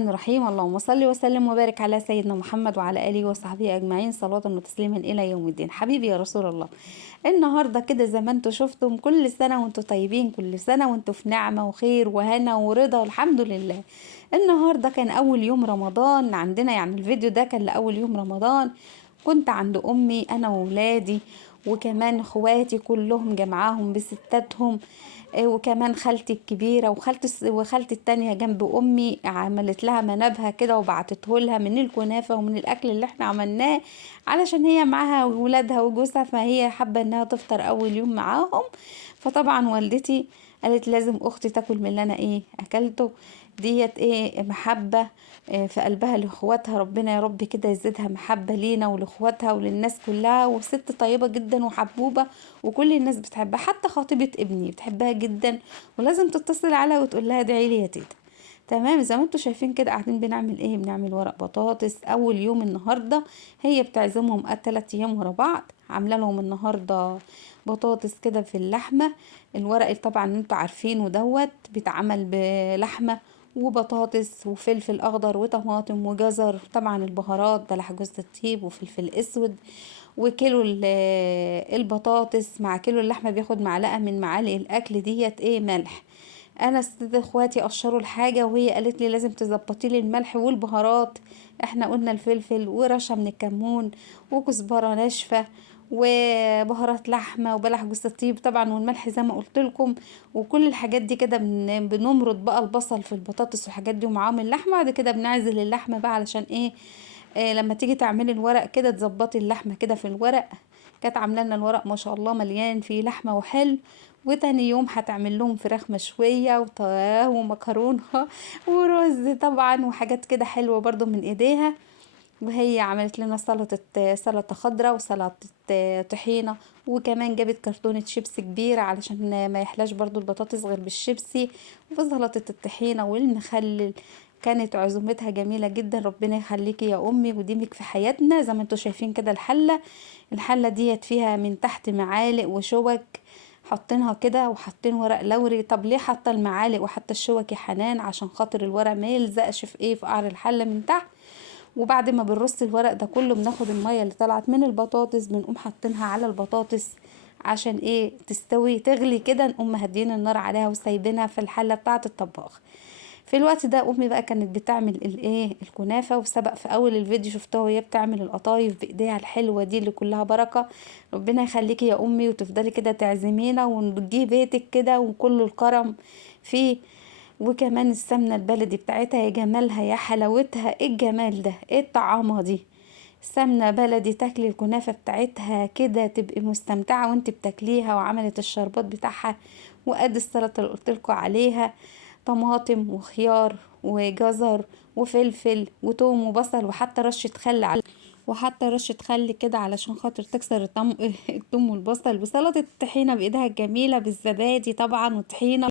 الرحمن الرحيم. اللهم صل وسلم وبارك على سيدنا محمد وعلى آله وصحبه أجمعين، صلاة وتسليما إلى يوم الدين. حبيبي يا رسول الله، النهاردة كده زي ما انتوا شفتم، كل سنة وانتوا طيبين، كل سنة وانتوا في نعمة وخير وهنا ورضا والحمد لله. النهاردة كان أول يوم رمضان عندنا، يعني الفيديو ده كان لأول يوم رمضان. كنت عند أمي أنا وولادي، وكمان اخواتي كلهم جمعاهم بستاتهم، وكمان خالتي الكبيرة وخالتي التانية جنب أمي عملت لها منابها كده وبعتته لها من الكنافة ومن الأكل اللي احنا عملناه، علشان هي معاها ولادها وجوزها، فهي حابة انها تفطر أول يوم معاهم. فطبعا والدتي قالت لازم أختي تاكل من اللي أنا أكلته، ديت محبة في قلبها لاخواتها. ربنا يا رب كده يزيدها محبة لينا ولاخواتها وللناس كلها، وست طيبة جدا وحبوبة وكل الناس بتحبها، حتى خطيبة ابني بتحبها جدا ولازم تتصل عليها وتقول لها ادعي لي يا تيتا. تمام، زي ما انتوا شايفين كده قاعدين بنعمل بنعمل ورق بطاطس اول يوم النهارده. هي بتعزمهم 3 ايام ورا بعض، عامله لهم النهارده بطاطس كده في اللحمه. الورق طبعا انتوا عارفينه دوت بيتعمل بلحمه وبطاطس وفلفل اخضر وطماطم وجزر، طبعا البهارات بلح جوز الطيب وفلفل اسود. وكيلو البطاطس مع كيلو اللحمه بياخد معلقه من معالق الاكل ديت ملح. انا استاذ اخواتي قشروا الحاجه وهي قالت لي لازم تظبطي لي الملح والبهارات. احنا قلنا الفلفل ورشه من الكمون وكزبره ناشفه وبهارات لحمه وبلح جوز الطيب طبعا، والملح زي ما قلت لكم. وكل الحاجات دي كده بنمرط بقى البصل في البطاطس والحاجات دي ومعاهم اللحمه. بعد كده بنعزل اللحمه بقى علشان لما تيجي تعملي الورق كده تظبطي اللحمه كده في الورق. كانت عامله لنا الورق ما شاء الله مليان فيه لحمه وحلو. وتاني يوم هتعمل لهم فراخ مشويه ومكرونه ورز طبعا وحاجات كده حلوه برضو من ايديها. وهي عملت لنا سلطه خضراء وسلطه طحينه، وكمان جابت كرتونه شيبسي كبيره علشان ما يحلاش برضو البطاطس غير بالشيبسي، وسلطه الطحينه والمخلل. كانت عزومتها جميله جدا، ربنا يخليكي يا امي وديمك في حياتنا. زي ما انتوا شايفين كده الحله ديت فيها من تحت معالق وشوك حاطينها كده، وحاطين ورق لوري. طب ليه حاطه المعالق وحاطه الشوك يا حنان؟ عشان خاطر الورق ما يلزقش في قعر الحله من تحت. وبعد ما بنرص الورق ده كله بناخد الميه اللي طلعت من البطاطس بنقوم حاطينها على البطاطس عشان تستوي تغلي كده، نقوم مهدين النار عليها وسايبينها في الحله بتاعه الطباخ. في الوقت ده امي بقى كانت بتعمل الكنافه، وسبق في اول الفيديو شفتها وهي بتعمل القطايف بايديها الحلوه دي اللي كلها بركه. ربنا يخليكي يا امي وتفضلي كده تعزمينا ونجيه بيتك كده وكل الكرم فيه. وكمان السمنه البلدي بتاعتها يا جمالها يا حلاوتها، ايه الجمال ده، ايه الطعامه دي، سمنه بلدي. تاكلي الكنافه بتاعتها كده تبقي مستمتعه وانت بتاكليها. وعملت الشربات بتاعها وقد السلطه اللي قلتلكوا عليها، طماطم وخيار وجزر وفلفل وتوم وبصل، وحتى رشة خل كده علشان خاطر تكسر الثوم والبصل. وسلطة الطحينة بإيدها الجميلة بالزبادي طبعا والطحينة.